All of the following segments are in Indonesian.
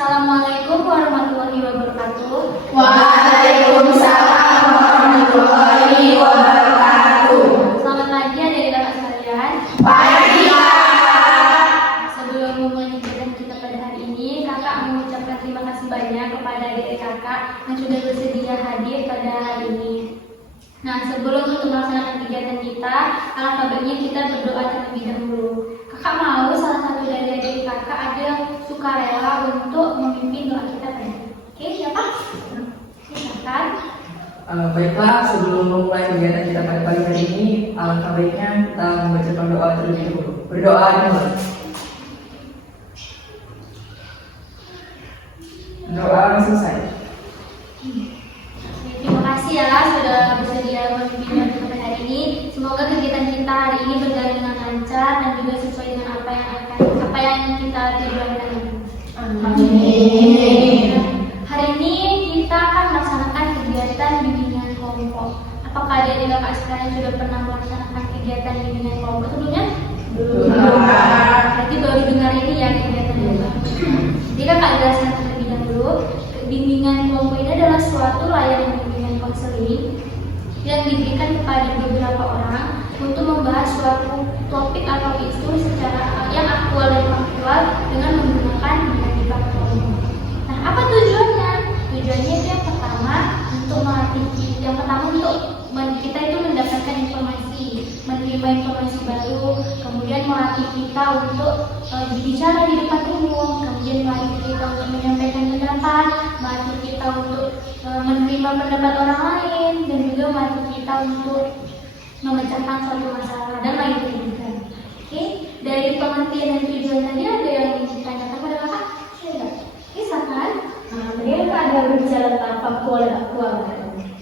Assalamualaikum warahmatullahi wabarakatuh. Waalaikumsalam warahmatullahi wabarakatuh. Selamat pagi adik-adik sekalian. Pagi. Sebelum memulai kegiatan kita pada hari ini, kakak mengucapkan terima kasih banyak kepada adik-adik kakak yang sudah bersedia hadir pada hari ini. Nah, sebelum untuk melaksanakan kegiatan kita, alangkah baiknya kita berdoa terlebih dahulu. Kakak mau salah satu dari adik kakak ada yang sukarela untuk memimpin doa kita pada hari ini. Oke, siapa? Silakan. Baiklah, sebelum memulai kegiatan kita pada pagi hari ini, alangkah baiknya kita membacakan doa terlebih dahulu. Berdoa dulu. Doa selesai. Terima kasih ya sudah bersedia memimpin kita pada hari ini. Semoga kegiatan kita hari ini berjalan dengan lancar dan juga sesuai dengan apa yang kita tujuankan. Amin. Hari ini kita akan melaksanakan kegiatan bimbingan kelompok. Apakah adik-adik kakak sekalian sudah pernah melaksanakan kegiatan bimbingan kelompok sebelumnya? Belum. Berarti baru dengar ini ya kegiatannya. Jadi kakak jelaskan terlebih dahulu. Bimbingan kelompok ini adalah suatu layanan bimbingan konseling yang diberikan kepada beberapa orang untuk membahas suatu topik atau isu secara yang aktual dan faktual dengan menggunakan dinamika kelompok. Nah, apa tujuannya? Tujuannya itu yang pertama untuk melatih kita itu mendapatkan informasi, menerima informasi baru, kemudian melatih kita untuk berbicara di depan umum, kemudian melatih kita untuk menyampaikan pendapat, melatih kita untuk menerima pendapat orang lain, dan juga melatih kita untuk memecahkan suatu masalah dan lain-lain juga. Oke, dari pengertian dan tujuan tadi ada yang ingin ditanyakan pada kakak? Oke, silakan. Tadi kan ada berbicara tentang faktual dan aktual.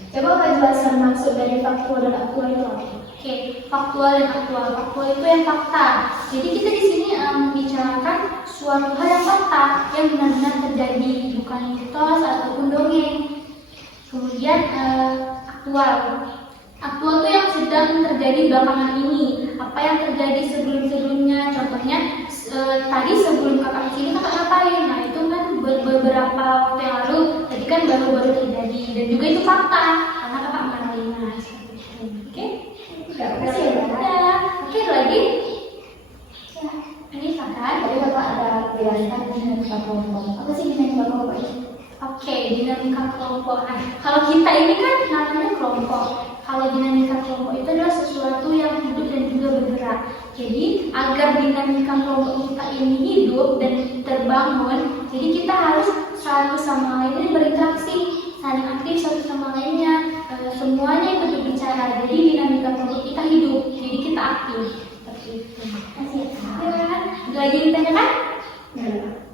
Coba Kak jelaskan maksud dari faktual dan aktual itu apa? Oke, faktual dan aktual. Faktual itu yang fakta. Jadi kita di sini membicarakan suatu hal yang fakta yang benar-benar terjadi, bukan mitos ataupun dongeng. Kemudian aktual. Aktual itu yang sedang terjadi belakangan ini. Apa yang terjadi sebelum-sebelumnya? Contohnya tadi sebelum kakak kesini kakak ngapain? Nah itu kan beberapa waktu yang lalu. Tadi kan baru-baru terjadi dan juga itu fakta karena kakak mengenalinya. Oke? Terima kasih. Oke, ada lagi? Ya, ini silakan. Tadi Bapak ada jelaskan dinamika kelompok. Apa sih dinamika kelompok itu? Oke, dinamika kelompok. Nah, kalau kita ini kan namanya kelompok. Kalau dinamika kelompok itu adalah sesuatu yang hidup dan juga bergerak. Jadi, agar dinamika kelompok kita ini hidup dan terbangun, jadi kita harus satu sama lain ini berinteraksi, saling aktif satu sama lainnya, semuanya ikut berbicara. Jadi, dinamika kelompok kita hidup, jadi kita aktif. Seperti itu. Kasih ya. Ada lagi yang ditanyakan?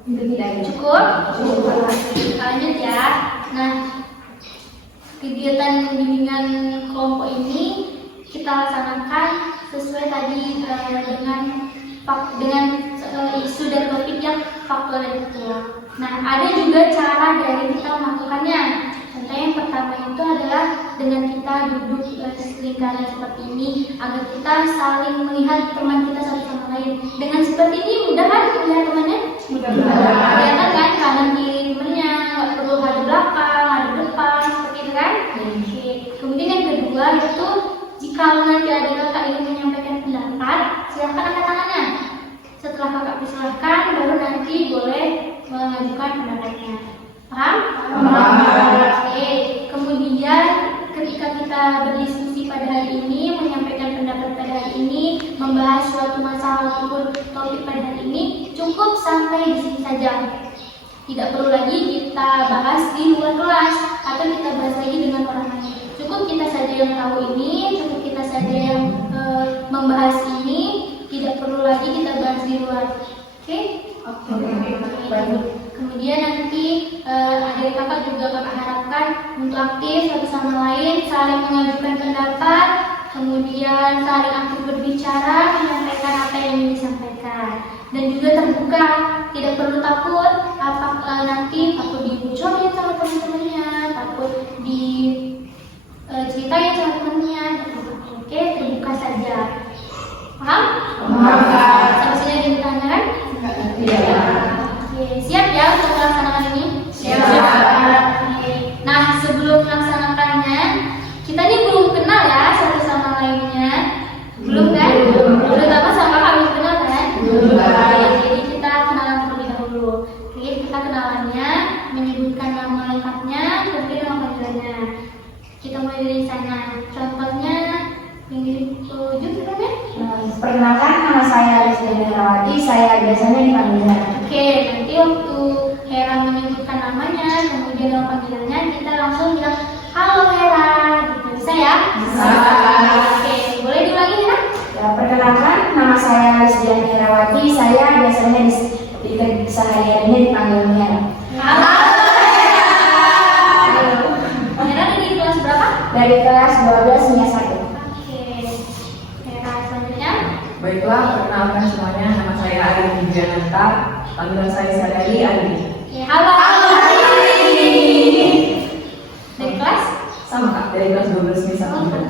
Itu tidak ada. Cukup? Lanjut ya. Nah, kegiatan bimbingan kelompok ini kita laksanakan sesuai tadi dengan isu dan topik yang faktual dan aktual. Nah, ada juga cara dari kita melakukannya. Contoh yang pertama itu adalah dengan kita duduk lingkaran seperti ini agar kita saling melihat teman kita satu sama lain. Dengan seperti ini mudah kan melihat temannya? Mudah. Kelihatan kan kanan kiri temannya, nggak perlu hadap belakang, hadap depan, seperti itu kan? Oke. Kemudian yang kedua itu jika nanti ada kakak ingin menyampaikan pendapat, silahkan angkat tangannya. Setelah kakak persilahkan, baru nanti boleh mengajukan pendapatnya. Paham? Oke. Kemudian ketika kita berdiskusi pada hari ini, menyampaikan pendapat pada hari ini, membahas suatu masalah ataupun topik pada hari ini, cukup sampai di sini saja. Tidak perlu lagi kita bahas di luar kelas atau kita bahas lagi dengan orang lain. Cukup kita saja yang tahu ini, cukup kita saja yang membahas ini, tidak perlu lagi kita bahas di luar. Oke? Kemudian nanti adik kakak juga kakak harapkan untuk aktif satu sama lain, saling mengajukan pendapat, kemudian saling aktif berbicara, menyampaikan apa yang ingin disampaikan, dan juga terbuka, tidak perlu takut nanti takut dibocorin sama teman-temannya, takut diceritain sama temannya. Oke, terbuka saja. Paham? Sampai sini ada yang ditanyakan? Iya. Oke, siap ya untuk melaksanakan Oke, kita kenalannya, menyebutkan nama lengkapnya, kemudian nama panggilannya. Kita mulai dari sana. Contohnya yang ditunjuk namanya? Perkenalkan, nama saya Rizky Herawati. Saya biasanya dipanggil Hera. Oke, nanti waktu Hera menyebutkan namanya, kemudian nama panggilannya, kita langsung bilang, halo Hera, gitu. Bisa ya? Bisa. Oke, boleh diulangi Hera? Ya, perkenalkan, nama saya Rizky Herawati. Saya biasanya di sehari-harinya dipanggil Hera. Halo Hera dari kelas berapa? Dari kelas 12 hingga 1. Oke, Hera selanjutnya. Baiklah, perkenalkan semuanya, nama saya Adi Wijananta. Panggilan saya sehari-hari Adi. Oke, halo. Dari kelas? Sama kak, dari kelas 12 nih sama juga.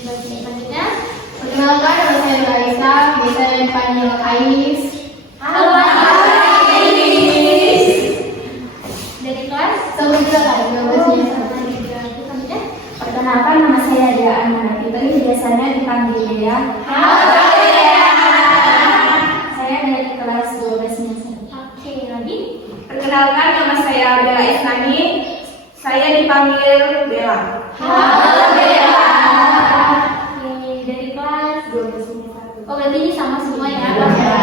Selanjutnya. Perkenalkan, nama saya Raisa, biasanya dipanggil Ais. Halo. Dari kelas? Sama juga kan, 12-nya sama. Selanjutnya. Perkenalkan, nama saya Dia Anna Fitri. Biasanya dipanggil Dia. Halo. Saya dari kelas 12 hingga 1. Oke, lagi. Perkenalkan, nama saya Bella Isnani. Saya dipanggil Bella. Halo Bella. Oke, dari kelas 12 hingga 1. Oh, berarti ini sama semua ya? Iya.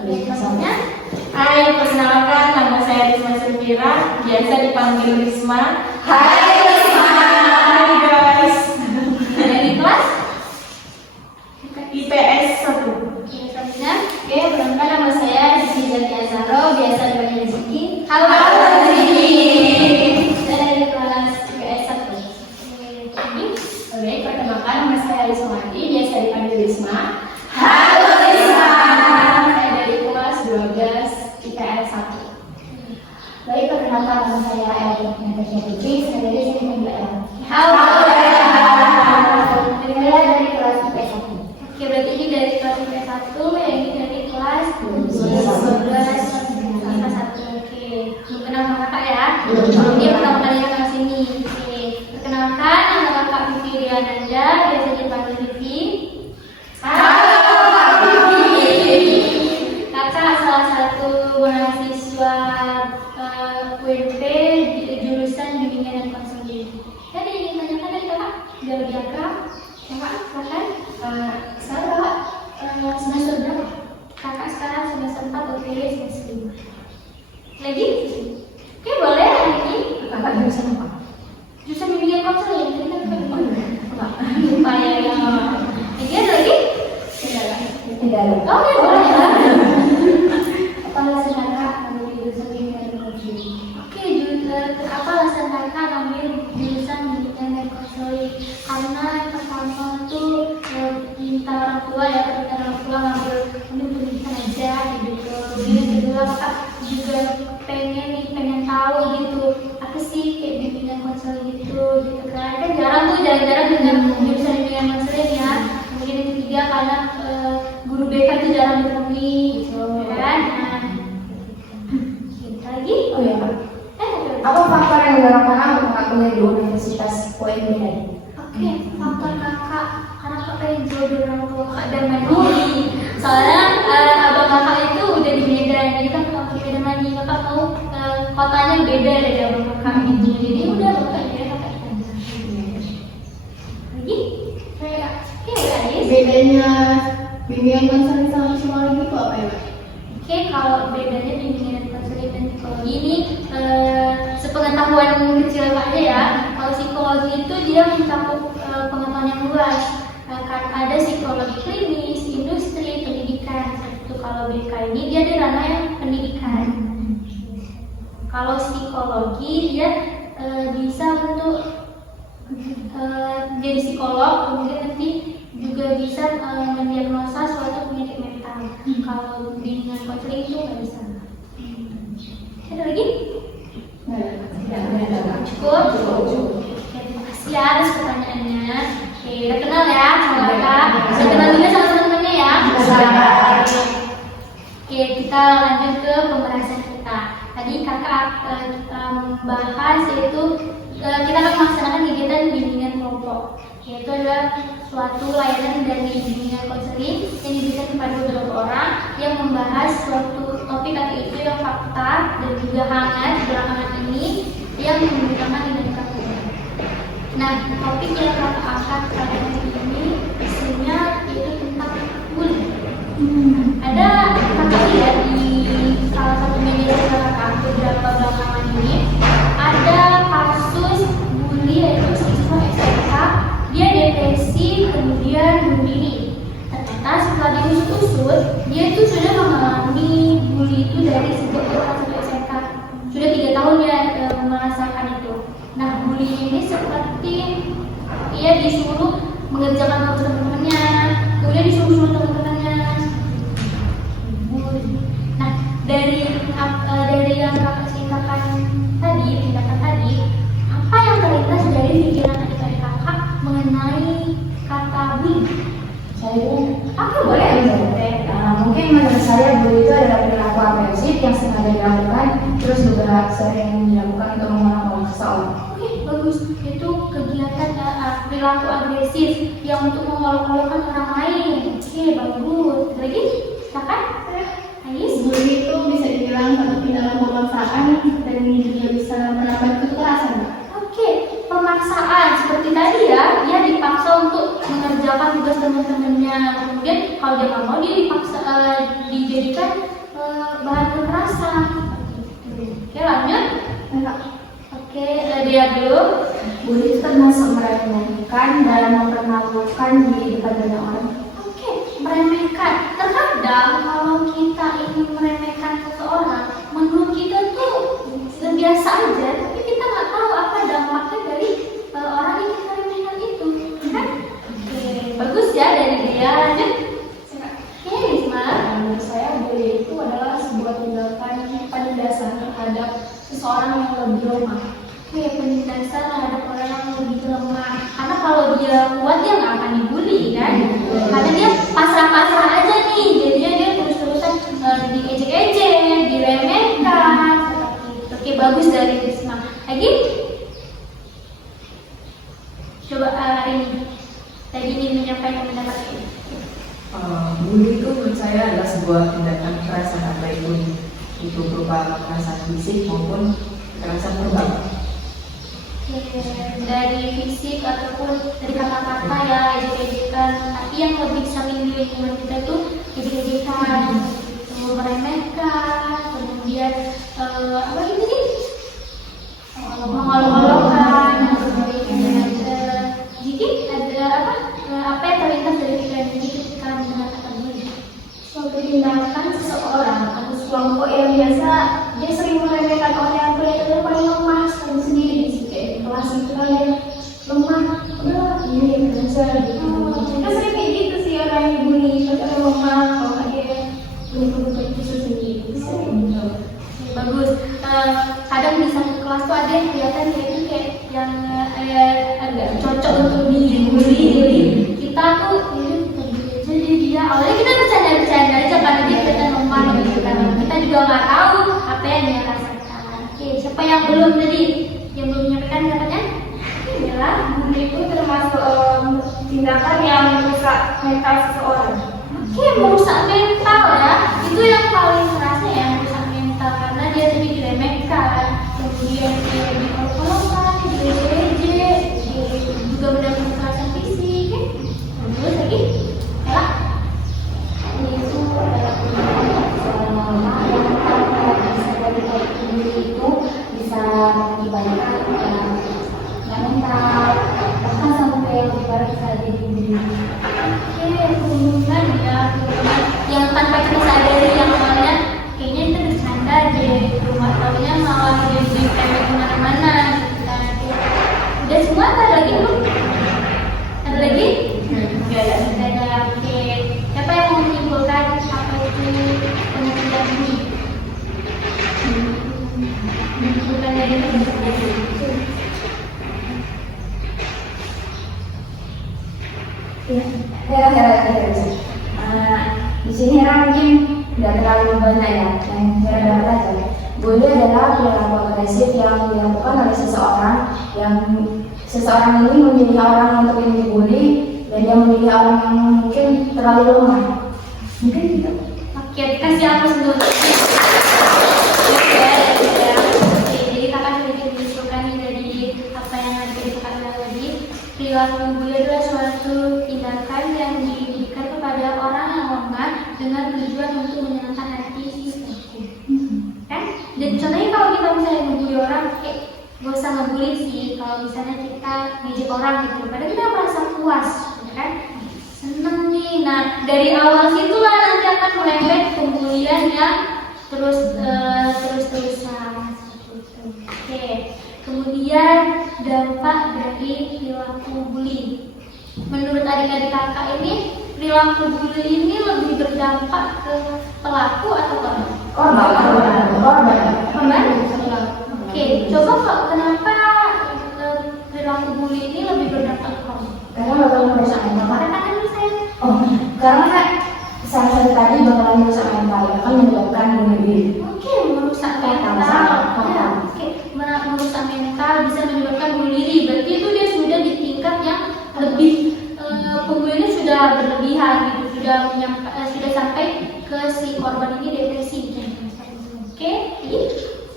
Oke, contohnya? Hai, perkenalkan nama saya Risma Sylvira, biasa dipanggil Risma. Hai Risma. Hai guys, Dari kelas? IPS 1. Oke, selanjutnya. Oke, perkenalkan, nama saya Rizky Zaki Azharo, biasa dipanggil Rizky. Halo. Saya dari kelas IPS 1. Oke, lagi. Oke, perkenalkan, nama saya Rismawati, biasa dipanggil Risma. Halo Risma. Saya dari kelas 12 IPS 1. Baik, perkenalkan, nama saya Elvin Natasha Putri. Saya dari sini dipanggil El. Halo. Saya dari kelas IPS 1. Oke, berarti ini dari kelas IPS 1, yang ini dari kelas 12 IPS 1. Oke, belum kenal sama kakak ya? Dia pertama kali datang ke sini. Oke, perkenalkan nama kakak Vivi Riananda, biasa dipanggil Vivi. Kakak salah satu mahasiswa UNP jurusan bimbingan dan konseling. Tadi ingin tanyakan dari kakak, biar lebih akrab. Kakak, silakan. Sekarang kakak semester berapa? Kakak sekarang semester 4, oke, semester 5. Lagi? Oke, boleh hari ini. Kakak jurusan apa? Jurusan bimbingan konseling, tadi kan kakak lupa ya. Lagi ada lagi? Tidak ada. Oh ya, boleh ya. Apa alasan kakak memilih jurusan bimbingan dan konseling? Oke, apa alasan kakak ngambil jurusan bimbingan dan konseling? Karena yang pertama tuh minta orang tua ya, permintaan orang tua ngambil pendidikan aja gitu. Kemudian kedua kakak juga pengen tahu gitu apa sih kayak bimbingan konseling gitu kan. Kan jarang-jarang dengar jurusan bimbingan konseling ya. Kemudian yang ketiga karena guru BK itu jarang ditemui gitu kan. Nah, kita lagi. Oh iya, Pak. Apa faktor yang mendorong kakak untuk mengakunya di Universitas UNB tadi? Oke, faktor kakak karena kakak pengen jauh dari orang tua kakak dan mandiri. Soalnya abang kakak itu udah di Medan, jadi kan kakak di Medan lagi kakak mau kotanya beda dari abang kakak gitu. Jadi udah kakaknya kakak lagi. Kayak guys. Bedanya bimbingan konseling sama psikologi itu apa ya, Pak? Oke, kalau bedanya bimbingan konseling dan psikologi ini sepengetahuan kecil aja ya. Kalau psikologi itu dia mencakup pengetahuan yang luas. Kan ada psikologi klinis, industri, pendidikan. Itu kalau BK ini dia di ranah yang pendidikan. Kalau psikologi dia bisa untuk jadi psikolog, kemudian nanti juga bisa mendiagnosa suatu penyakit mental. Kalau bimbingan konseling itu nggak bisa. Ada lagi? Cukup? Oke, terima kasih ya atas pertanyaannya. Oke, udah kenal ya sama kakak. Sudah kenal juga sama teman-temannya ya? Oke, kita lanjut ke pembahasan kita. Tadi kakak kita membahas yaitu kita akan melaksanakan kegiatan bimbingan kelompok, yaitu adalah suatu layanan dari bimbingan konseling yang diberikan kepada beberapa orang yang membahas suatu topik atau isu yang fakta dan juga hangat belakangan ini yang menggunakan dinamika publik. Nah, topik yang kakak angkat pada hari ini isunya yaitu tentang bullying. Ada kakak lihat di salah satu media sosial kakak beberapa belakangan ini ada kasus bully yaitu siswa SMK, dia depresi kemudian bunuh diri. Ternyata setelah diusut-usut dia itu sudah mengalami bully itu dari sejak kelas 1 SMK, sudah 3 tahun dia merasakan itu. Nah, bully ini seperti ia disuruh mengerjakan tugas teman-temannya, kemudian disuruh teman-temannya. Nah, dari yang kakak ceritakan tadi, apa yang terlintas dari pikiran adik-adik kakak mengenai kata bully? Aku boleh menjawab. Mungkin menurut saya bully itu adalah perilaku agresif yang sengaja dilakukan terus juga sering dilakukan untuk mengolok-olok seseorang. Oke, bagus. Itu kegiatan perilaku agresif yang untuk mengolok-olokkan orang lain. Oke, bagus. Lagi, silakan. Ais. Bully itu bisa dibilang satu tindakan pemaksaan dan juga bisa menambah kekerasan. Oke, pemaksaan seperti tadi ya, dia dipaksa untuk mengerjakan tugas teman-temannya. Kemudian kalau dia nggak mau, dia dipaksa dijadikan bahan kekerasan. Oke, lanjut. Oke, dia dulu. Bully itu termasuk meremehkan dan mempermalukan di depan banyak orang. Oke, meremehkan. Terkadang kalau kita ingin meremehkan seseorang, menurut kita tuh biasa aja, tapi kita nggak tahu apa dampaknya dari orang yang kita remehkan itu, kan? Oke, bagus ya dari dia. Lanjut. Oke, Risma. Menurut saya bully itu adalah sebuah tindakan penindasan terhadap seseorang yang lebih lemah. Oke, penindasan terhadap orang yang lebih lemah. Karena kalau dia kuat dia nggak akan dibully, kan? Karena dia pasrah-pasrah aja nih, jadinya dia terus-terusan diejek-ejek, diremehkan. Oke, bagus dari Risma. Lagi? Coba ini. Tadi ingin menyampaikan pendapat ini. Bully itu menurut saya adalah sebuah tindakan kekerasan, baik itu berupa kekerasan fisik maupun kekerasan verbal. Oke, dari fisik ataupun dari kata-kata ya, ejek-ejekan. Tapi yang lebih sering di lingkungan kita itu ejek-ejekan, meremehkan, kemudian apa gitu sih? Mengolok-olokkan. Jadi ada apa yang terlintas dari pikiran ini ketika mendengar kata bully? Suatu tindakan seseorang atau kelompok yang biasa dia sering meremehkan orang yang kelihatannya paling lemah sekali sendiri di kelas itu kan dia lemah, udah ini biasa gitu. Kita sering kayak gitu sih orang yang bully, mereka lemah kalau dia bunuh-bunuh itu sendiri. Bagus. Kadang di satu kelas tuh ada yang kelihatan dia itu kayak yang agak cocok untuk dibully. Jadi kita tuh jadi dia awalnya kita bercanda aja karena dia kelihatan lemah gitu kan. Kita juga nggak tahu apa yang dia rasakan. Oke, siapa yang belum tadi? Yang belum menyampaikan katanya? Inilah Bully itu termasuk tindakan yang merusak mental seseorang. Oke, merusak mental ya. Itu yang paling kerasa ya, merusak mental karena dia tadi diremehkan, kemudian dia dikolok-kolokkan, diejek-ejek, juga mendapat kekerasan fisik, kan? Terus lagi, ya. Itu adalah seorang lemah yang itu bisa mengakibatkan mental, bahkan sampai yang bisa jadi bully. Oke, hubungan ya, hubungan yang tanpa kita sadari yang awalnya kayaknya itu bercanda deh, rumah tahunya malah jadi kayak kemana-mana gitu kan. Udah semua ada lagi belum? Ada lagi? Enggak ada. Oke, siapa yang mau menyimpulkan apa itu pengertian bully? Bukan dari Di sini mungkin tidak terlalu banyak ya, yang saya dapat aja. Bully adalah perilaku agresif yang dilakukan oleh seseorang ini memilih orang untuk yang dibully dan dia memilih orang yang mungkin terlalu lemah. Mungkin gitu. Oke, kasih aku dulu. perilaku bully adalah suatu tindakan yang diberikan kepada orang yang lemah dengan tujuan untuk menyenangkan hati si pelaku. Kan? Dan contohnya kalau kita misalnya ngebully orang, gak usah ngebully sih. Kalau misalnya kita ngejek orang gitu, padahal kita merasa puas, ya kan? Seneng nih. Nah, dari awal situlah nanti akan merembet pembulian yang terus-terusan. Oke. Kemudian dampak dari perilaku bully. Menurut adik-adik kakak ini, perilaku bully ini lebih berdampak ke pelaku atau korban? Korban. Oke, coba kok kenapa perilaku bully ini lebih berdampak ke korban? Karena bakal merusak mental. Katakan dulu saya. Karena salah satu tadi bakal merusak mental, akan menyebabkan bunuh diri. Oke, merusak mental. Ya, oke, merusak mental bisa menyebabkan bunuh diri. Berarti itu dia sudah di tingkat yang lebih pembuliannya sudah berlebihan gitu, sudah sampai ke si korban ini depresi. Oke, jadi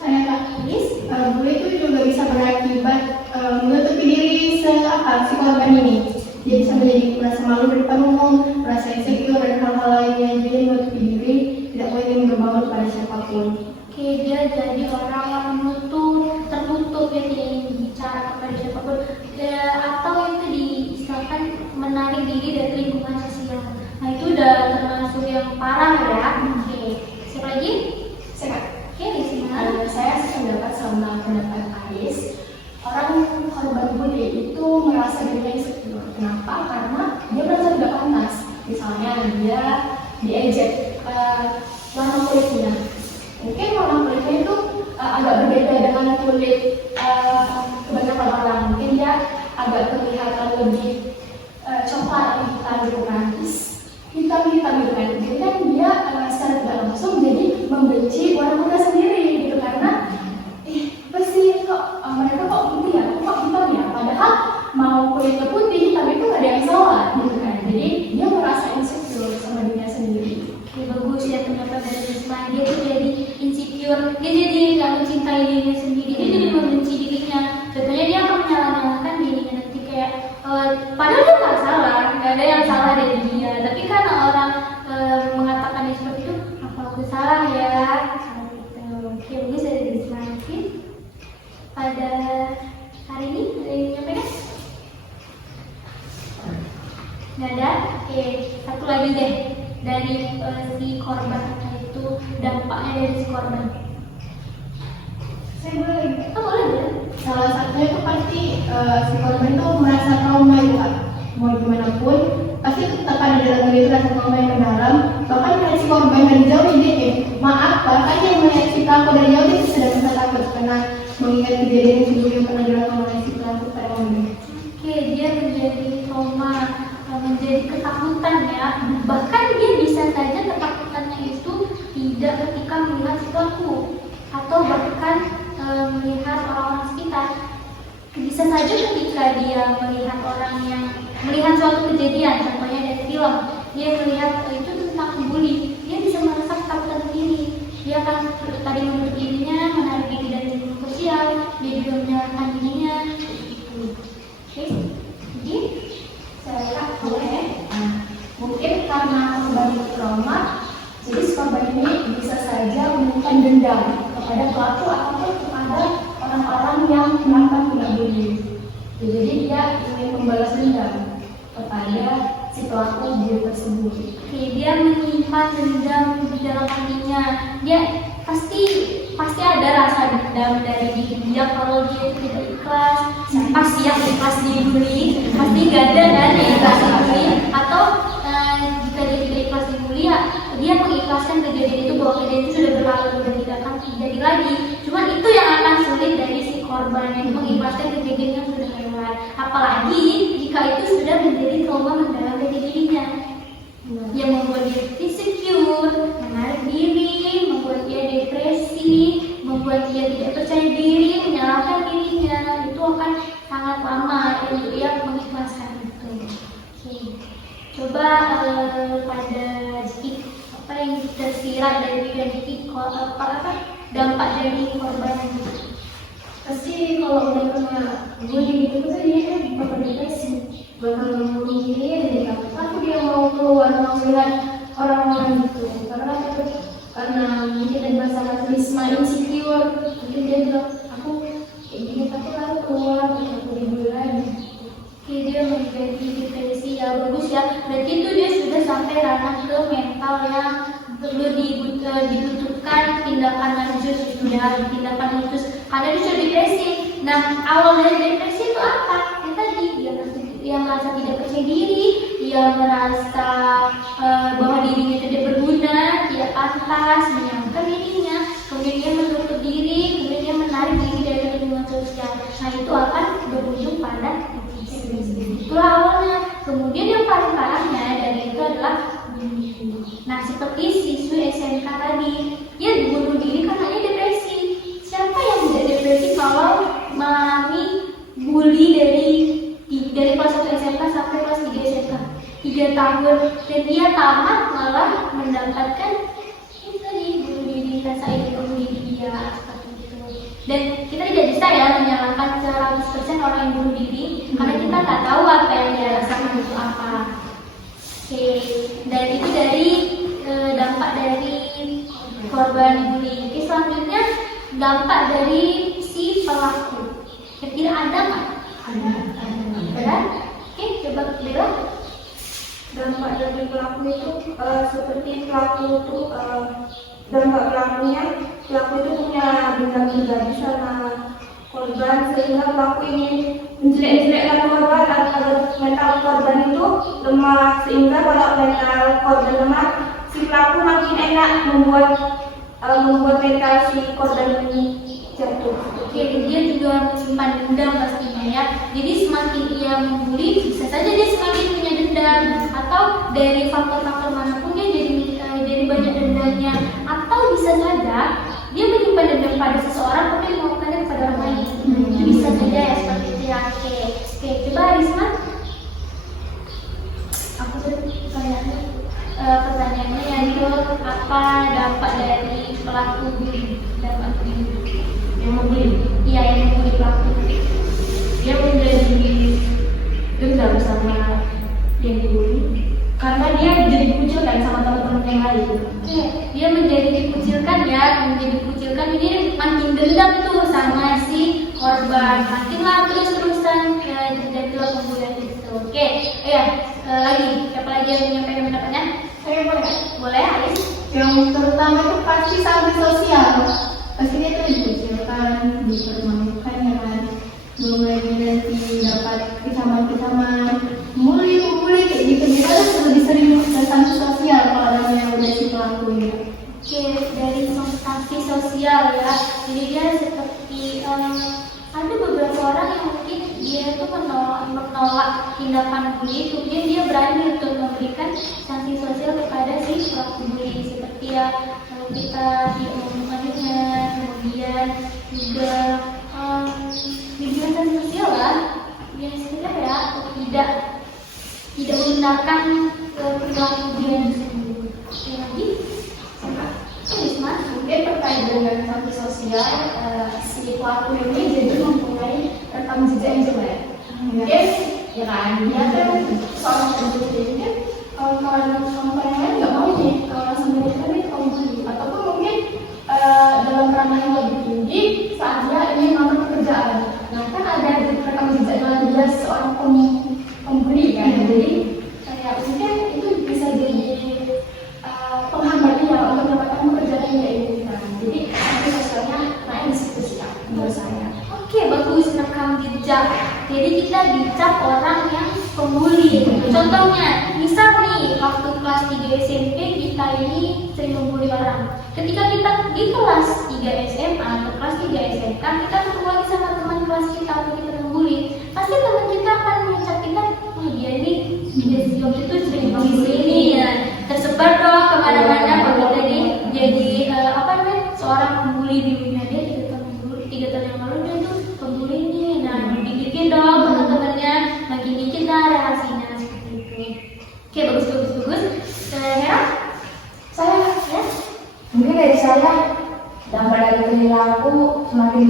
Saya Kak Iris, bully itu juga bisa berakibat menutupi diri si korban ini. Dia bisa menjadi merasa malu di depan umum, merasa insecure dan hal-hal lainnya. Jadi menutupi diri, tidak boleh ingin berbaur pada siapapun. Oke, dia jadi orang yang tertutup, dia tidak ingin bicara kepada siapapun, atau yang itu diistilahkan menarik diri dari lingkungan sosial. Nah itu udah termasuk yang parah ya. Oke, siapa lagi? Oke, di sini. Saya sependapat sama pendapat Aris. Orang korban bully itu merasa dirinya insecure. Kenapa? Karena dia merasa tidak pantas. Misalnya dia diejek warna kulitnya. Mungkin warna kulitnya itu agak berbeda dengan kulit kebanyakan orang. Mungkin dia agak kelihatan lebih coklat atau hitam gitu kan. Hitam gitu kan. Jadi kan dia secara tidak langsung jadi membenci warna kulit sendiri gitu karena pasti mereka kok putih ya, kok hitam ya, padahal mau kulitnya putih tapi itu gak ada yang salah gitu kan. Jadi dia merasa insecure sama dirinya sendiri. Oke, bagus ya pendapat dari Risma. Dia tuh jadi insecure, dia jadi gak mencintai dirinya sendiri, dia jadi membenci dirinya. Contohnya dia akan menyalahkan dirinya nanti kayak padahal dia gak salah, gak ada yang salah dari dia, tapi karena orang mengatakan dia seperti itu, apa aku salah ya? Seperti itu. Oke, bagus dari Risma. Pada hari ini ada yang menyampaikan? Nggak ada? Oke, satu lagi deh dari si korban itu, dampaknya dari si korban. Saya boleh lagi? Boleh. Salah satunya itu pasti si korban itu merasa trauma itu Kak. Mau gimana pun pasti tetap ada dalam diri rasa trauma yang mendalam. Bahkan melihat si korban dari jauh dia maaf, bahkan yang melihat si pelaku dari jauh itu sudah bisa takut karena mengingat kejadian yang sebelumnya pernah dilakukan oleh si pelaku pada momen. Oke, dia menjadi trauma, menjadi ketakutan ya. Bahkan dia bisa saja ketakutannya itu tidak ketika melihat si pelaku, atau bahkan melihat orang-orang sekitar. Bisa saja ketika dia melihat orang yang melihat suatu kejadian, contohnya dari film, dia melihat itu tentang bully, dia bisa merasa ketakutan sendiri. Dia akan tadi menutup dirinya, menarik diri dari lingkungan sosial, dia juga menyalahkan dirinya, gitu. Oke, jadi Saya boleh. Mungkin karena korban trauma, jadi si korban ini bisa saja menyimpan dendam kepada pelaku ataupun kepada orang-orang yang melakukan tindak bully. Jadi dia ingin membalas dendam kepada si pelaku bully tersebut. Oke, dia menyimpan dendam di dalam hatinya. Dia pasti ada rasa dendam dari diri dia kalau dia itu tidak ikhlas. Pasti yang ikhlas dibully, pasti gak ada kan yang ikhlas dibully. Atau jika dia tidak ikhlas dibully, ya dia mengikhlaskan kejadian itu bahwa kejadian itu sudah berlalu dan tidak akan terjadi lagi. Cuman itu yang akan sulit dari si korban yang mengikhlaskan kejadian yang sudah lewat. Apalagi jika itu sudah menjadi trauma mendalam dari dirinya, yang membuat dia insecure, menarik diri, membuat dia depresi, membuat dia tidak percaya diri, menyalahkan dirinya. Itu akan sangat lama untuk dia mengikhlaskan itu. Oke. Coba pada Jiki, apa yang tersirat dari Jiki, dampak dari korban itu? Pasti kalau udah kena bully itu kan dia kan bakal depresi. dia bilang aku kayak gini tapi lalu keluar aku dibully lagi. Oke, dia menjadi depresi ya, bagus ya. Berarti itu dia sudah sampai ranah ke mental yang perlu dibutuhkan tindakan lanjut gitu ya, tindakan khusus karena dia sudah depresi. Nah, awal dari depresi itu apa? Yang tadi dia merasa tidak percaya diri, dia merasa bahwa dirinya tidak berguna, tidak pantas, menyangkal dirinya, kemudian dia menutup diri, kemudian dia menarik diri dari lingkungan sosial. Nah, itu akan berujung pada depresi. Itulah awalnya. Kemudian yang paling parahnya dari itu adalah bunuh diri. Nah, seperti siswi SMK tadi, dia bunuh diri karena dia depresi. Siapa yang tidak depresi kalau mengalami bully dari kelas 1 SMK sampai kelas 3 SMK 3 tahun dan dia tamat malah mendapatkan itu tadi bunuh diri, rasa ingin bunuh diri dia seperti itu. Dan kita tidak bisa ya menyalahkan 100% orang yang bunuh diri karena kita nggak tahu apa yang dia rasakan itu apa. Oke, dan itu dari dampak dari korban bullying. Oke, selanjutnya dampak dari si pelaku. Kira-kira ada nggak? Ada? Oke, coba Bella. Dampak dari pelaku itu seperti pelaku itu dampak pelaku itu punya dendam pribadi sama korban sehingga pelaku ingin menjelek-jelekkan korban agar mental korban itu lemah, sehingga kalau mental korban lemah si pelaku makin enak membuat mental si korban ini jatuh. Oke, dia juga menyimpan dendam pastinya ya. Jadi semakin ia membuli, bisa saja dia semakin punya dendam, atau dari faktor-faktor manapun dia jadi banyak dendamnya, atau bisa saja dia menyimpan dendam pada seseorang tapi melakukannya kepada orang lain. Itu bisa saja ya seperti itu ya. Oke, coba Risma. Aku pertanyaannya yaitu apa dampak dari pelaku bullying? Dampak bullying. Yang membuli, Iya, yang membuli pelaku. dia menjadi dendam sama yang dibully karena dia jadi dikucilkan sama teman-teman yang lain. Oke, dia menjadi dikucilkan ya, ini makin dendam tuh sama si korban, makinlah terus-terusan terjadilah pembulian itu. Oke, lagi siapa lagi yang menyampaikan pendapatnya? Saya boleh? Boleh, Alis? Yang terutama itu pasti sanksi sosial. Pasti dia tuh dikucilkan, dipermalukan ya kan. Belum lagi nanti dapat kecaman-kecaman, bully kayak gitu. Dia kan lebih sering sanksi sosial kalau namanya udah si pelaku ini. Oke, dari sanksi sosial ya. Jadi dia seperti ada beberapa orang yang mungkin dia itu menolak tindakan bully, kemudian dia berani untuk memberikan sanksi sosial kepada si pelaku bully, seperti ya kita diumumkannya, kemudian juga video sanksi sosial lah, yang sebenarnya ya tidak menggunakan perilaku dia tersebut. Lagi, Risma. Mungkin terkait dengan sanksi sosial, si pelaku ini jadi mempunyai rekam jejak yang jelek. Mungkin ya kan, dia kan seorang pembuli kan kawan-kawan yang lain nggak mau nih kalau sama dia kan dia pembuli, ataupun mungkin dalam ranah yang lebih tinggi saat dia ingin mengambil pekerjaan. Nah kan ada rekam jejak yang dia seorang pembuli kan, jadi kayak mungkin itu bisa jadi penghambat dia untuk mendapatkan pekerjaan yang dia inginkan. Jadi sanksi sosialnya naik di situ sih menurut saya. Oke, bagus, rekam jejak. Jadi kita dicap orang yang pembuli. Contohnya, misal nih waktu kelas 3 SMP kita ini sering membuli orang. Ketika kita di kelas 3 SMA atau kelas 3 SMK, kita ketemu lagi sama teman kelas kita atau kita membuli, pasti teman kita akan mencap kita, oh dia ini waktu itu sering membuli ini ya. Tersebar dong kemana-mana kalau kita ini jadi seorang pembuli di dunia dia 3 tahun yang lalu dia tuh pembuli ini. Nah, didikin dong teman-temannya, makin dikit lah relasinya seperti itu. Oke, bagus. Hera? Saya Ya? mungkin dari saya dampak dari perilaku semakin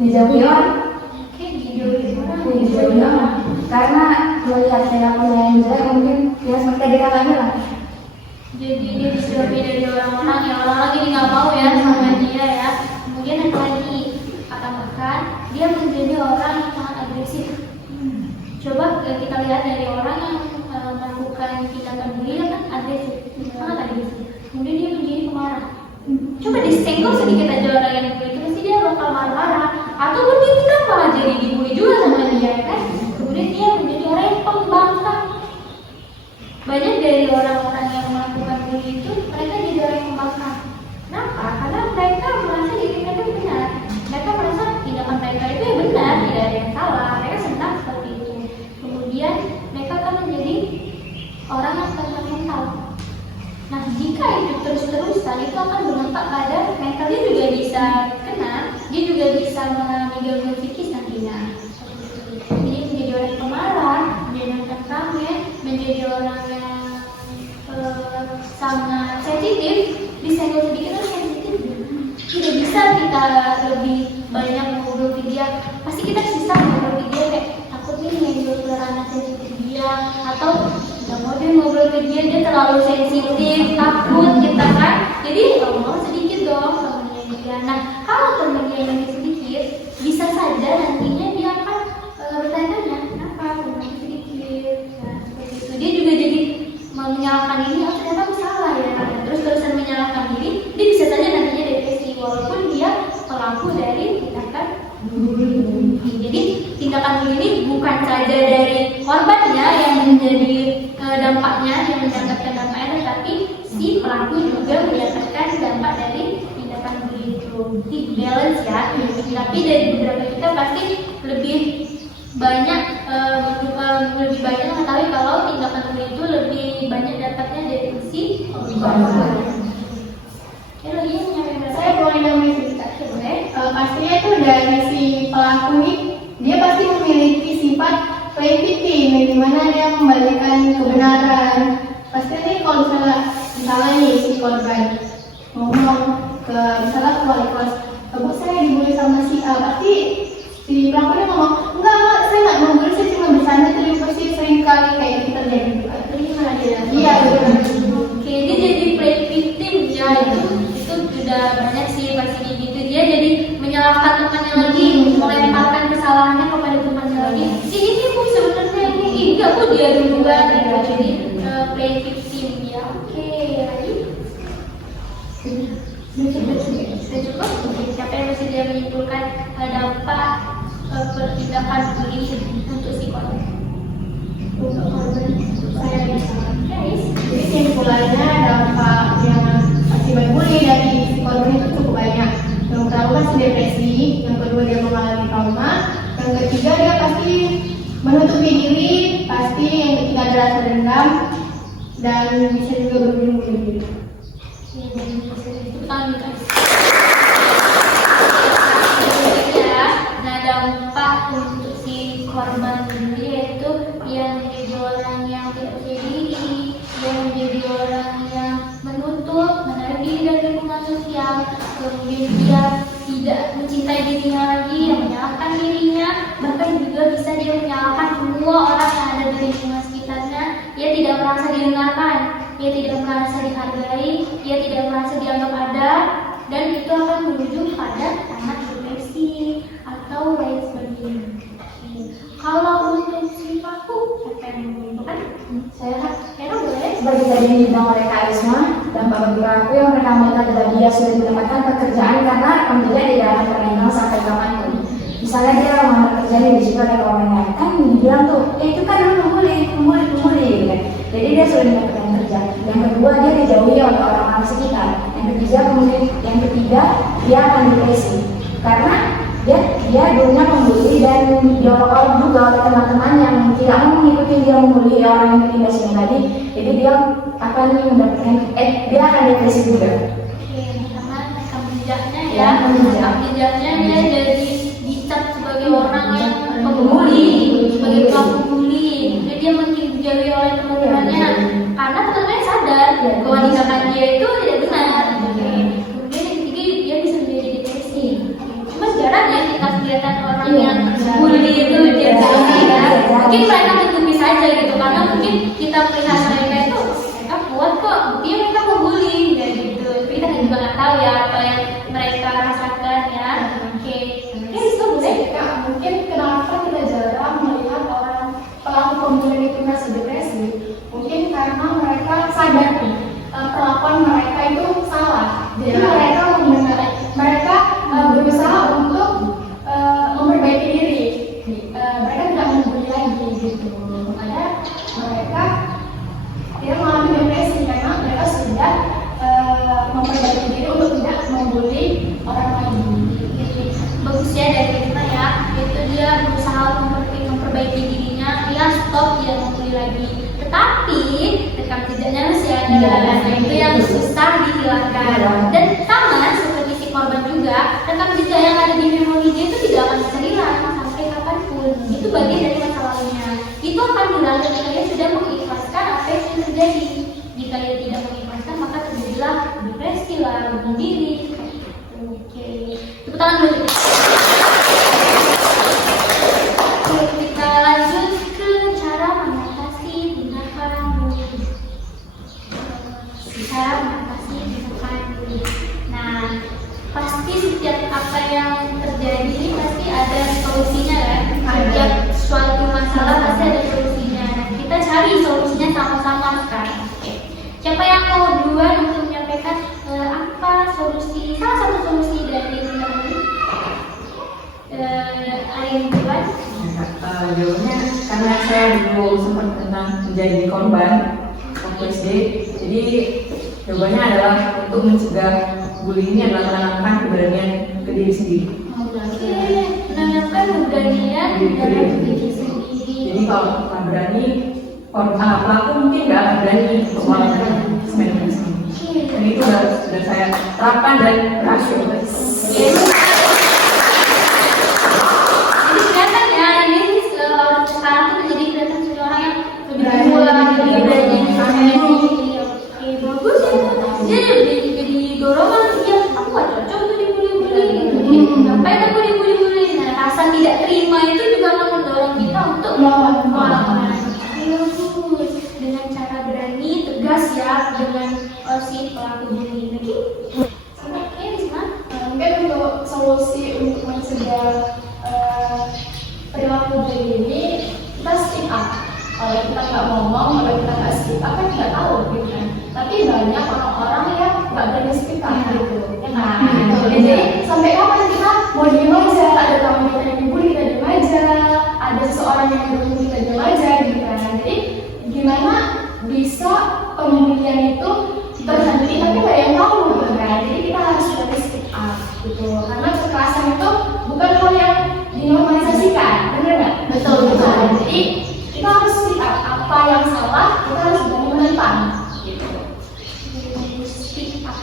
dijauhi orang. Oke, dijauhi orang. Dijauhi orang karena melihat perilakunya yang jelek mungkin dia seperti dikatakan lah. Jadi dia dijauhi dari orang-orang, yang orang lagi nggak mau ya sama dia ya. Kemudian ada lagi orang yang sangat agresif. Coba kita lihat dari orang yang melakukan tindakan bully kan agresif, sangat agresif. Kemudian dia menjadi pemarah. Coba disenggol sedikit aja orang yang bully itu pasti dia bakal marah-marah. Atau mungkin kita malah jadi dibully juga sama dia kan. Kemudian dia menjadi orang yang pembangkang. Banyak dari orang-orang yang melakukan bully itu mereka jadi orang yang pembangkang. Kenapa? Karena mereka merasa diri mereka benar. Mereka merasa tindakan mereka itu yang benar, tidak ada yang salah. Mereka senang seperti itu. Kemudian mereka akan menjadi orang yang temperamental. Nah, jika itu terus-terusan itu akan berdampak pada mental dia juga bisa kena, dia juga bisa mengalami gangguan psikis nantinya. Jadi menjadi orang pemarah, menjadi orang temperamen, menjadi orang yang sangat sensitif, disenggol sedikit kan sensitif. Tidak bisa kita lebih banyak ngobrol ke dia. Pasti kita susah ngobrol ke dia kayak takut nih nyenggol ke ranah sensitif dia, atau nggak mau deh ngobrol ke dia terlalu sensitif, takut kita kan. Jadi ngomong sedikit dong sama dia. Nah, kalau temennya yang lebih sedikit, bisa saja nantinya dia akan bertanya, kenapa temennya sedikit. Nah, seperti itu. Dia juga jadi menyalahkan diri, oh ternyata aku salah ya kan. Terus-terusan menyalahkan diri, dia bisa saja nantinya depresi walaupun dia pelaku dari tindakan bullying. Jadi tindakan bullying ini bukan saja dari korbannya yang menjadi dampaknya, yang mendapatkan dampaknya, tetapi si pelaku juga mendapatkan dampak dari tindakan bullying itu. Jadi balance ya. Tapi dari beberapa kita pasti lebih banyak mengetahui kalau tindakan bullying itu lebih banyak dampaknya dari si korban. Saya boleh nambahin sedikit boleh? Pastinya itu dari si pelaku nih, dia pasti memiliki sifat play victim, yang dimana dia membalikan kebenaran. Pasti nih kalau misalnya nih si korban ngomong ke misalnya ke wali kelas, bu saya dibully sama si A, pasti si pelakunya ngomong enggak saya nggak membully, saya cuma bercanda, tapi pasti sering kali kayak gitu terjadi juga. Terima dia. Iya benar. Oke, dia jadi play victim ya, itu sudah banyak sih pasti gitu. Dia jadi menyalahkan temannya lagi, melemparkan kesalahannya kepada temannya lagi. Ini bu sebenarnya ini enggak bu dia duluan gitu. Jadi play victim ya. Oke, lagi. Sudah cukup. Siapa yang masih dia menyimpulkan dampak pertindakan bullying untuk si korban? Untuk korban saya bisa. Jadi kesimpulannya dampak yang akibat bully dari si korban itu cukup banyak. Yang pertama pasti depresi, yang kedua dia mengalami trauma, yang ketiga dia pasti menutupi diri, pasti yang ketiga ada rasa dendam, dan bisa juga berbunuh diri. Nah, dampak untuk si korban bully yaitu yang menjadi orang yang tidak percaya diri, yang menjadi orang yang menutup, menarik diri dari lingkungan sosial, kemudian dia tidak mencintai dirinya lagi, yang menyalahkan dirinya, bahkan juga bisa dia menyalahkan semua orang yang ada di lingkungan sekitarnya. Ia tidak merasa didengarkan, ia tidak merasa dihargai, ia tidak merasa dianggap ada, dan itu akan menuju pada sangat depresi atau lain sebagainya. Kalau untuk si pelaku, apa yang menentukan? Saya boleh. Seperti tadi dibilang oleh Kak Isma, dampak bagi pelaku yang mereka melihat adalah dia sudah mendapatkan pekerjaan karena rekam jejak tidak akan terkenal sampai kapanpun. Misalnya dia melamar kerja di situ ada kewenangan, kan dibilang tuh, itu kan lu membuli gitu kan. Jadi dia sudah mendapatkan kerja. Yang kedua dia dijauhi oleh orang-orang sekitar. Yang ketiga dia akan depresi karena dia dulunya membuli dan diolok-olok juga oleh teman-teman yang tidak mau mengikuti dia membuli orang yang tidak sini tadi. Jadi dia akan mendapatkan dia akan depresi juga. Oke, karena rekam jejaknya ya, rekam jejaknya dia jadi dicap sebagai orang yang pembuli, sebagai pelaku bully. Jadi dia makin dijauhi oleh teman-temannya karena teman-temannya sadar bahwa tindakan dia itu tidak benar. Kemudian yang ketiga dia bisa menjadi depresi. Cuma jarang ya kita kelihatan orang yang bully itu dia depresi ya. Mungkin mereka tutupi saja gitu karena mungkin kita melihat mereka itu mereka kuat kok, dia mereka membuli kayak gitu. Tapi kita juga nggak tahu ya apa yang mereka rasakan ya. Oke, itu boleh. Mungkin itu yang susah dihilangkan. Dan sama seperti si korban juga, rekam jejak yang ada di memori dia itu tidak akan bisa hilang sampai kapanpun. Itu bagian dari masa lalunya. Itu akan hilang ketika dia sudah mengikhlaskan apa yang sudah terjadi. Jika dia tidak mengikhlaskan, maka terjadilah depresi lah, bunuh diri. Oke, tepuk tangan dulu. Oke, kita lanjut ke cara mengatasi tindakan bullying. Cara mengatasi tindakan bullying. Nah, pasti setiap apa yang terjadi ini pasti ada solusinya kan? Setiap suatu masalah pasti ada solusinya. Nah, kita cari solusinya sama-sama sekarang. Oke. Siapa yang mau duluan untuk menyampaikan apa solusi, salah satu solusi dari tindakan bullying? Ada yang duluan? Jawabannya karena saya dulu sempat pernah menjadi korban waktu SD, jadi jawabannya adalah untuk mencegah bullying ini adalah menanamkan keberanian ke diri sendiri. Oke, menanamkan keberanian dalam diri sendiri. Jadi kalau kita berani, pelaku mungkin nggak akan berani untuk melakukan semen diri sendiri. Dan itu sudah saya terapkan dan berhasil. Jadi kelihatan ya, ini sekarang tuh menjadi kelihatan seperti orang yang lebih kuat, lebih berani. Oke, bagus ya. Dia jadi dorongan. Ya, aku gak cocok tuh dibully-bully. Ngapain aku dibully-bully? Nah, rasa tidak terima itu juga akan mendorong kita untuk melawan. Bagus. Dengan cara berani, tegas ya dengan si pelaku bullying lagi. Oke, Risma. Mungkin untuk solusi untuk mencegah perilaku bullying ini, kita speak up. Kalau kita nggak ngomong, kalau kita nggak speak up kan nggak tahu gitu kan. Tapi banyak orang-orang yang nggak berani speak up gitu, ya kan? Jadi sampai kapan kita mau diem aja? Ada teman kita yang dibully kita diem aja, ada seseorang yang dibully kita diem aja gitu kan. Jadi gimana bisa pembulian itu berhenti tapi nggak yang tahu gitu kan? Jadi kita harus berani speak up gitu, karena kekerasan itu bukan hal yang dinormalisasikan, bener nggak? Betul. Jadi kita harus speak up, apa yang salah kita harus berani menentang gitu. Speak up.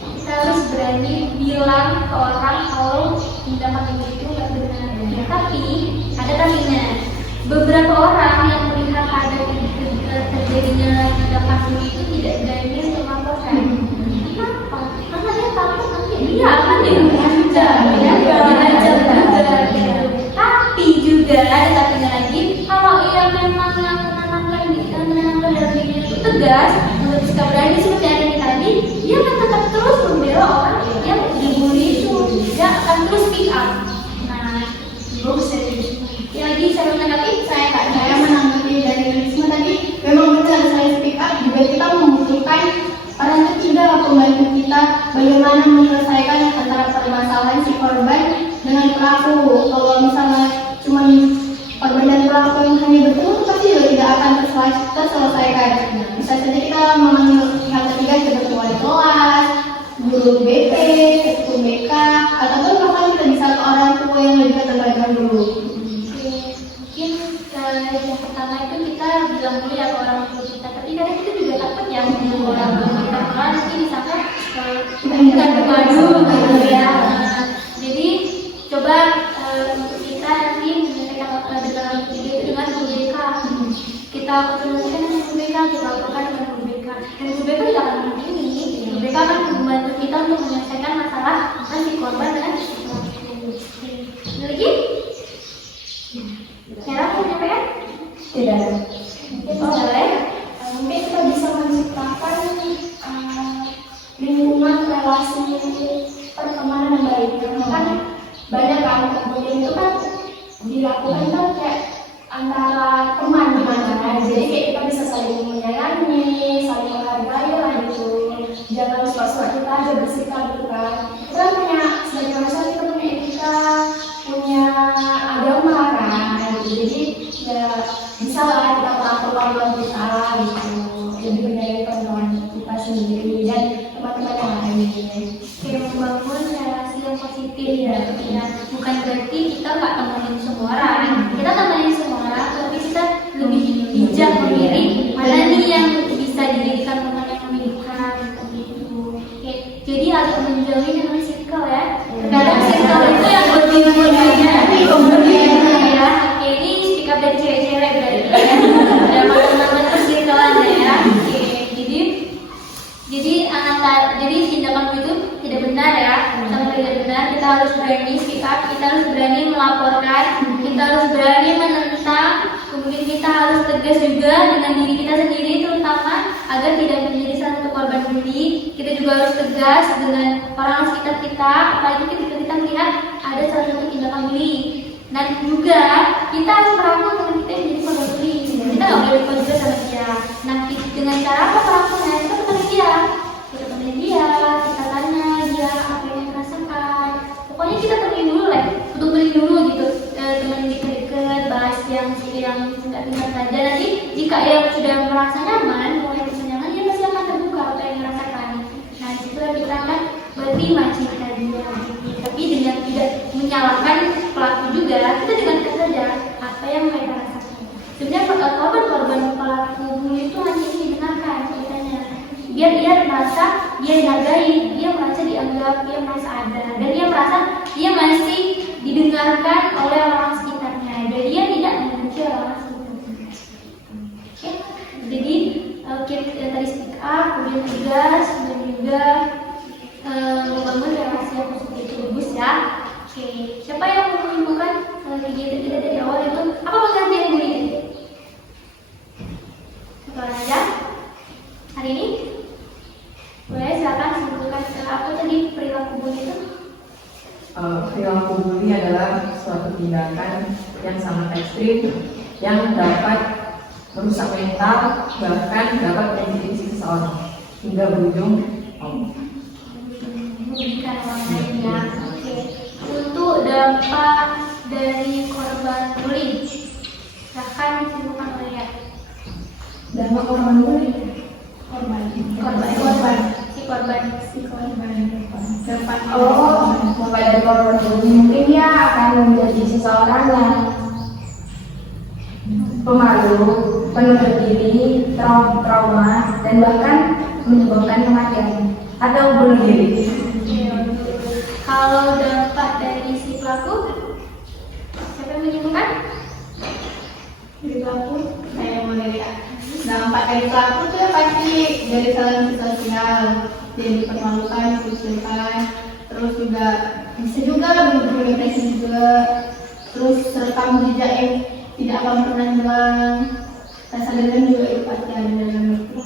Kita harus berani bilang ke orang kalau tindakan itu nggak benar. Tapi ada tapinya. Beberapa orang yang melihat ada terjadinya tindakan itu tidak berani untuk melaporkan. Kenapa? Karena dia takut nanti dia akan diancam, diancam juga. Tapi juga ada tapinya lagi. Kalau ia memang yang menanamkan dalam dirinya itu tegas, menurut sikap berani seperti yang ini tadi, dia akan tetap terus membela orang yang dibully itu. Dia akan terus speak up. Nah, bagus ya. Lagi saya menanggapi, saya menanggapi dari Risma tadi, memang benar saya speak up juga kita membutuhkan orang ketiga pembantu kita bagaimana menyelesaikan antara permasalahan si korban dengan pelaku. Kalau misalnya cuma korban dan pelaku yang hanya bertemu pasti juga tidak akan terselesaikan. Bisa saja kita memanggil pihak ketiga seperti wali kelas, guru BP, ketua BK, ataupun bahkan kita bisa ke orang tua yang lebih terlibat dulu. Yang pertama itu kita bilang dulu ya ke orang tua kita, tapi kadang kita juga takut ya bilang ke orang tua kita, karena nanti misalkan kita bermadu gitu ya. Jadi coba kita nanti menyelesaikan dengan orang tua itu dengan guru BK. Kita komunikasikan dengan guru BK, kita laporkan dengan guru BK, dan guru BK tidak akan menghakimi. Guru BK akan membantu kita untuk menyelesaikan masalah antara si korban dengan si pelaku. Lagi? Cara menyampaikan? Tidak ada. Boleh. Mungkin kita bisa menciptakan lingkungan relasi pertemanan yang baik. Kan banyak kan bullying itu kan dilakukan kan kayak antara teman kan. Jadi kayak kita bisa saling menyayangi, saling menghargai lah gitu. Jangan suka-suka kita aja bersikap gitu kan. Kita kan punya sebagai manusia kita punya etika, punya agama kan. Jadi ya bisa lah kita pelan-pelan kita gitu, lebih menyayangi teman kita sendiri dan teman-teman yang lain. Kayak membangun relasi yang positif ya. Bukan berarti kita nggak temenin semua orang. Kita temenin semua orang, tapi kita lebih bijak memilih mana nih yang bisa dijadikan teman yang menjauhi namanya circle ya. Terkadang circle itu yang lebih ya. Oke, ini speak up dari cewek-cewek berarti ya. Ada teman-teman persirkelan ya. Oke, jadi tindakan itu tidak benar ya, sama tidak benar. Kita harus berani speak up, kita harus berani melaporkan, kita harus berani menentang. Kemudian kita harus tegas juga dengan diri kita sendiri, terutama agar tidak menjadi salah satu korban bully. Kita juga harus tegas dengan orang sekitar kita, apalagi ketika kita melihat ada salah satu tindakan bully. Dan juga kita harus merangkul teman kita yang menjadi korban bully. Kita nggak boleh lupa juga sama dia. Nah, dengan cara apa merangkulnya? Kita temenin dia, kita tanya dia apa yang dia rasakan. Pokoknya kita temenin dulu lah, tungguin dulu gitu. Teman kita deket, bahas yang tinggal saja. Nanti jika yang sudah merasa nyaman, mulai merasa nyaman, dia pasti akan terbuka apa yang dirasakan. Nah, disitulah kita akan berterima cerita dia. Tapi dengan tidak menyalahkan pelaku juga, kita dengarkan saja apa yang mereka rasakan. Sebenarnya korban pelaku bully itu hanya ingin didengarkan ceritanya. Biar dia merasa dia dihargai, dia merasa dianggap, dia merasa ada, dan dia merasa dia masih didengarkan oleh orang sekitarnya. Dan dia tidak membenci orang sekitarnya. Oke, jadi kita tadi speak up, kemudian tegas, dan juga membangun relasi yang positif itu bagus ya. Oke, siapa yang mau menyimpulkan kegiatan kita dari awal itu apa pengertian bully ini? Sekarang aja hari ini boleh silakan simpulkan apa tadi perilaku bully itu? Perilaku bully adalah suatu tindakan yang sangat ekstrim yang dapat merusak mental, bahkan dapat menyakiti seseorang hingga berujung merugikan orang lain ya. Oke. Untuk dampak dari korban bully, silakan simpulkan oleh ya. Dampak korban bully, korban. Mulai dari korban bully mungkin dia akan menjadi seseorang yang pemalu, penutup diri, trauma, dan bahkan menyebabkan kematian atau bunuh diri. Kalau dampak dari si pelaku, siapa yang menyimpulkan? Dari pelaku, saya mau dari dampak dari pelaku tuh pasti dari salah sosial, jadi dipermalukan, dikucilkan, terus juga bisa juga bunuh depresi juga, terus rekam jejak yang tidak akan pernah hilang, rasa dendam juga itu pasti ada dalam itu.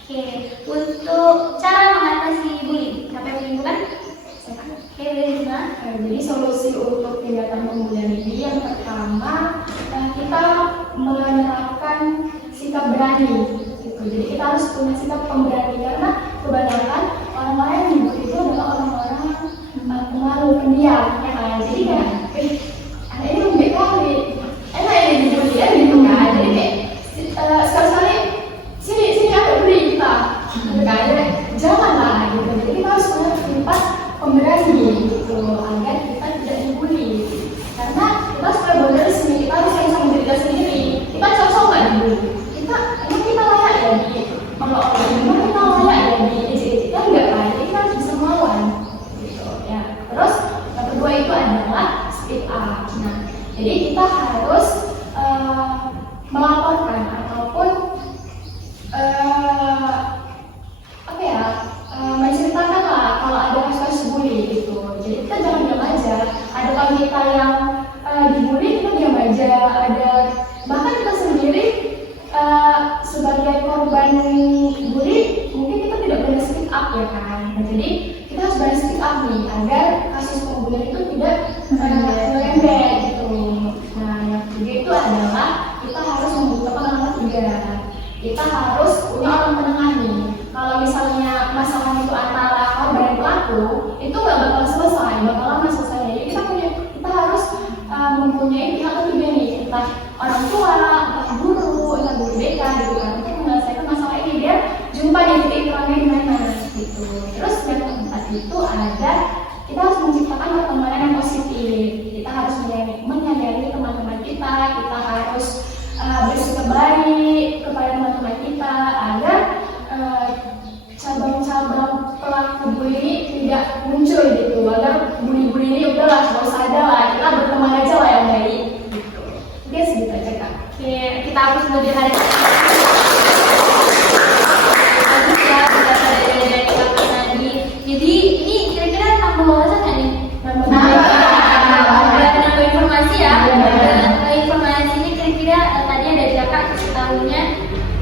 Oke, untuk cara mengatasi bully, siapa yang menyimpulkan? Oke, Rizma. Jadi solusi untuk tindakan pembulian ini yang pertama kita menerapkan sikap berani. Gitu. Jadi kita harus punya sikap pemberani karena kebanyakan orang-orang yang dibully itu adalah orang-orang pemalu, pendiam, ya kan? Jadi kayak anak ini lembek kali, enak ini dibully ya gitu kan? Jadi kayak sekali-sekali sini aku beli kita, gitu kan? Jadi janganlah gitu. Jadi kita harus punya sifat pemberani gitu agar kita tidak dibully. Karena kita supaya belajar di sini kita harus sayang sama diri kita sendiri. Kita cocok nggak dibully? Kita layak ya di menolak, kita layak ya di ejek-ejek kan enggak kan? Jadi kita harus bisa melawan gitu ya. Terus yang kedua itu adalah speak up. Nah, jadi kita harus melaporkan ataupun menceritakan lah kalau ada kasus bully gitu. Jadi kita jangan diam aja. Ada kalau kita yang dibully kita diam aja. Ada bahkan kita sendiri sebagai korban bully mungkin kita tidak berani speak up ya kan. Nah, jadi kita harus berani speak up nih agar kasus pembulian itu tidak melembat gitu. Nah, yang ketiga itu adalah kita harus membuka pengalaman juga. Kita harus punya orang penengah nih. Kalau misalnya masalah itu antara korban dan pelaku, itu nggak bakal selesai, bakal lama selesai. Jadi kita harus mempunyai pihak ketiga nih, entah orang tua, entah guru, entah guru BK gitu kan, untuk menyelesaikan masalah ini biar jumpa di titik terangnya di mana gitu. Terus yang keempat itu ada kita harus menciptakan pertemanan yang positif. Kita harus menyadari teman-teman kita harus bersikap baik kepada teman-teman kita agar cabang-cabang pelaku bully tidak muncul gitu, agar bully-bully ini udahlah gak usah ada lah, kita berteman aja lah yang baik gitu. Oke, segitu aja Kak. Oke, kita hapus lebih hari bagus ya pendapat dari kakak tadi. Jadi ini kira-kira tambah wawasan nggak nih? Nambah informasi ya. Informasi ini kira-kira tadi ada dari kakak kasih tahunya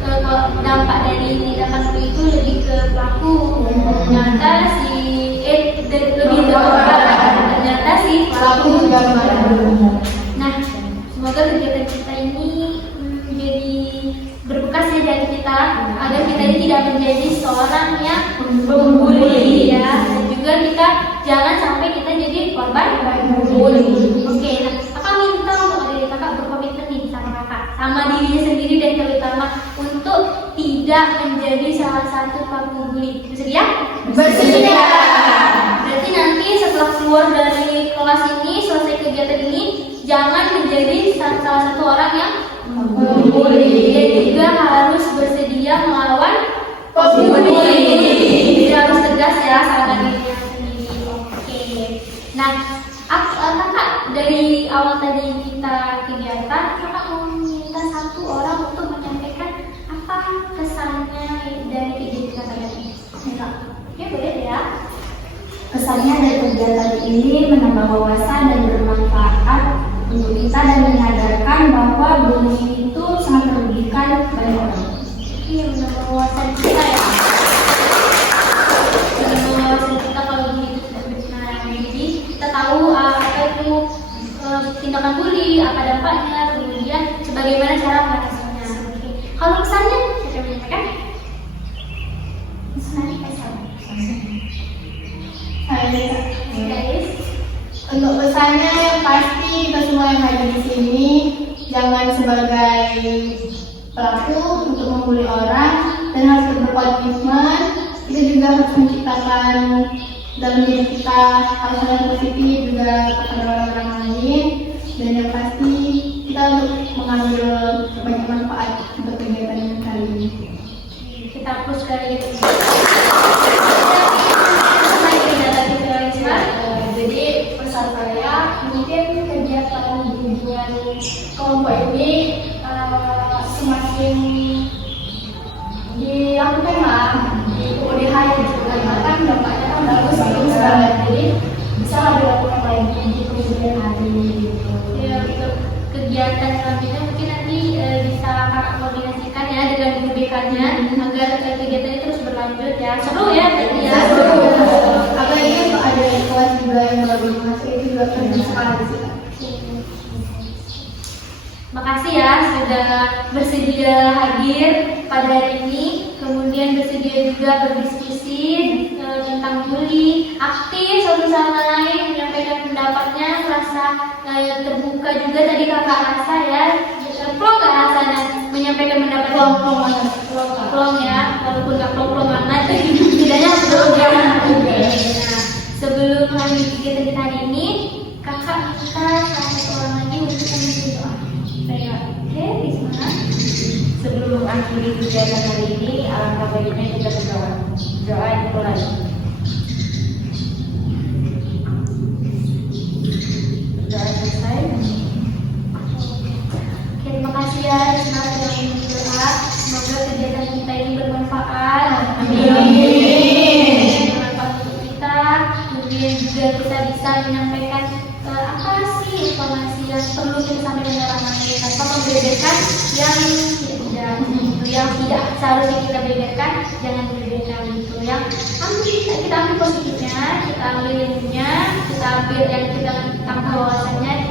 kalau dampak dari tindakan itu lebih ke pelaku. Ternyata lebih ke korban. Ternyata si pelaku juga marah. Nah, semoga kegiatan kita ini menjadi berbekas ya dari kita agar kita ini tidak menjadi seorang yang membuli ya, dan juga kita jangan sampai kita jadi korban bully. Oke, nah kakak minta untuk dari kakak berkomitmen nih sama kakak, sama dirinya sendiri dan terutama untuk tidak menjadi salah satu pelaku bully. Bersedia? Bersedia. Berarti nanti setelah keluar dari kelas ini, selesai kegiatan ini, jangan menjadi salah satu orang yang membuli, dan juga harus bersedia melawan pembuli. Jadi harus tegas ya sama dirinya sendiri. Oke. Nah, kakak dari awal tadi kita kegiatan, kakak mau minta satu orang untuk menyampaikan apa kesannya dari kegiatan tadi. Ya boleh ya. Kesannya dari kegiatan ini menambah wawasan dan bermanfaat untuk kita dan menyadarkan bahwa bullying itu sangat merugikan banyak orang. Iya, menambah wawasan kita ya. Menambah wawasan kita kalau bully itu tidak benar. Jadi kita tahu apa itu tindakan bully, apa dampaknya, kemudian bagaimana cara mengatasinya. Oke. Kalau kesannya, siapa yang menyampaikan? Kesannya Kaisar. Guys, untuk pesannya yang pasti kita semua yang hadir di sini jangan sebagai pelaku untuk membuli orang dan harus berkomitmen. Kita juga harus menciptakan dalam diri kita hal-hal yang positif juga kepada orang-orang lain, dan yang pasti kita untuk mengambil banyak manfaat untuk kegiatan kali ini. Kita hapus kali ini. Jadi pesan saya mungkin kegiatan hubungan kelompok ini semakin dilakukan lah di kemudian hari kan dampaknya kan bagus banget, jadi bisa lah dilakukan lagi di kemudian hari gitu. Ya, untuk kegiatan selanjutnya mungkin nanti bisa kakak koordinasikan ya dengan guru BK-nya agar kegiatan ini terus berlanjut ya. Seru ya berarti ya. Apalagi untuk ada kelas juga yang baru masuk itu juga keren sekali sih. Makasih ya sudah bersedia hadir pada hari ini, kemudian bersedia juga berdiskusi tentang bully, aktif satu sama lain menyampaikan pendapatnya, merasa terbuka juga tadi kakak rasa ya, plong nggak rasanya menyampaikan pendapat plong ya, walaupun nggak plong banget, tapi setidaknya belum ya. Nah, sebelum mengakhiri kegiatan kita hari ini, kakak minta salah satu orang lagi untuk memimpin doa. Oke, Bismillah. Sebelum mengakhiri kegiatan hari ini, alangkah baiknya kita berdoa. Doa dimulai. Doa selesai. Oke, terima kasih ya Risma sudah memimpin doa. Semoga kegiatan kita ini bermanfaat. Amin. Bermanfaat untuk kita. Kemudian juga kita bisa menyampaikan apa sih informasi yang perlu kita sampaikan dalam orang lain tanpa membedakan yang tidak seharusnya kita bedakan, jangan dibedakan gitu. Yang kita ambil positifnya, kita ambil ilmunya, kita ambil yang kita tangkap wawasannya,